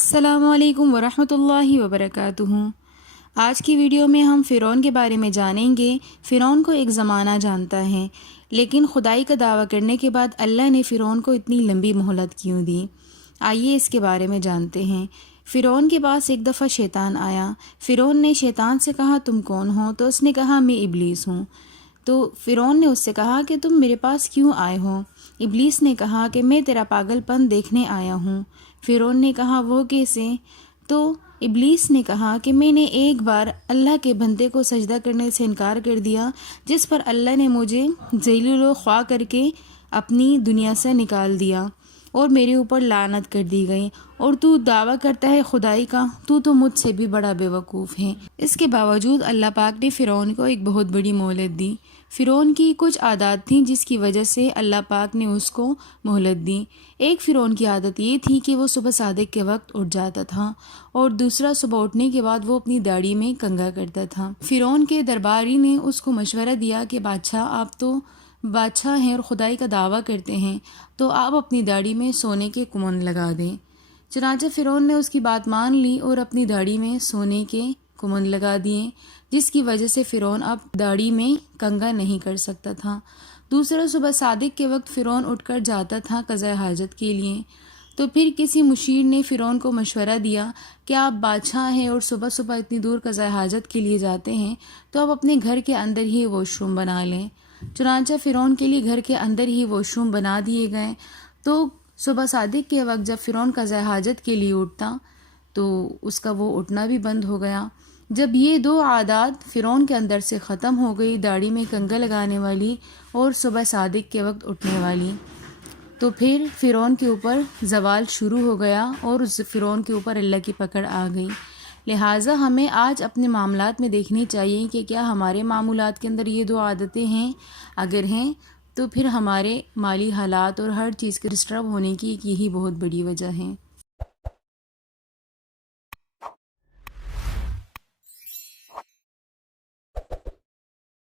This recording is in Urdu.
السلام علیکم ورحمۃ اللہ وبرکاتہ۔ آج کی ویڈیو میں ہم فرعون کے بارے میں جانیں گے۔ فرعون کو ایک زمانہ جانتا ہے، لیکن خدائی کا دعویٰ کرنے کے بعد اللہ نے فرعون کو اتنی لمبی مہلت کیوں دی؟ آئیے اس کے بارے میں جانتے ہیں۔ فرعون کے پاس ایک دفعہ شیطان آیا۔ فرعون نے شیطان سے کہا تم کون ہو؟ تو اس نے کہا میں ابلیس ہوں۔ تو فرعون نے اس سے کہا کہ تم میرے پاس کیوں آئے ہو؟ ابلیس نے کہا کہ میں تیرا پاگل پن دیکھنے آیا ہوں۔ فرعون نے کہا وہ کیسے؟ تو ابلیس نے کہا کہ میں نے ایک بار اللہ کے بندے کو سجدہ کرنے سے انکار کر دیا، جس پر اللہ نے مجھے ذلیل و خواہ کر کے اپنی دنیا سے نکال دیا اور میرے اوپر لعنت کر دی گئی، اور تو دعویٰ کرتا ہے خدائی کا؟ تو مجھ سے بھی بڑا بے وقوف ہے۔ اس کے باوجود اللہ پاک نے فرعون کو ایک بہت بڑی مہلت دی۔ فرعون کی کچھ عادات تھیں جس کی وجہ سے اللہ پاک نے اس کو مہلت دی۔ ایک فرعون کی عادت یہ تھی کہ وہ صبح صادق کے وقت اٹھ جاتا تھا، اور دوسرا صبح اٹھنے کے بعد وہ اپنی داڑھی میں کنگھا کرتا تھا۔ فرعون کے درباری نے اس کو مشورہ دیا کہ بادشاہ آپ تو بادشاہ ہیں اور خدائی کا دعویٰ کرتے ہیں، تو آپ اپنی داڑھی میں سونے کے کمند لگا دیں۔ چنانچہ فرعون نے اس کی بات مان لی اور اپنی داڑھی میں سونے کے کمند لگا دیے، جس کی وجہ سے فرعون اب داڑھی میں کنگھا نہیں کر سکتا تھا۔ دوسرا صبح صادق کے وقت فرعون اٹھ کر جاتا تھا قضاء حاجت کے لیے۔ تو پھر کسی مشیر نے فرعون کو مشورہ دیا کہ آپ بادشاہ ہیں اور صبح صبح اتنی دور قضاء حاجت کے لیے جاتے ہیں، تو آپ اپنے گھر کے اندر ہی واش روم بنا لیں۔ چنانچہ فرعون کے لیے گھر کے اندر ہی واش روم بنا دیے گئے۔ تو صبح صادق کے وقت جب فرعون قضاء حاجت کے لیے اٹھتا تو اس کا وہ اٹھنا بھی بند ہو گیا۔ جب یہ دو عادات فرعون کے اندر سے ختم ہو گئی، داڑھی میں کنگھا لگانے والی اور صبح صادق کے وقت اٹھنے والی، تو پھر فرعون کے اوپر زوال شروع ہو گیا اور فرعون کے اوپر اللہ کی پکڑ آ گئی۔ لہٰذا ہمیں آج اپنے معاملات میں دیکھنی چاہیے کہ کیا ہمارے معمولات کے اندر یہ دو عادتیں ہیں۔ اگر ہیں تو پھر ہمارے مالی حالات اور ہر چیز کے ڈسٹرب ہونے کی یہی بہت بڑی وجہ ہے۔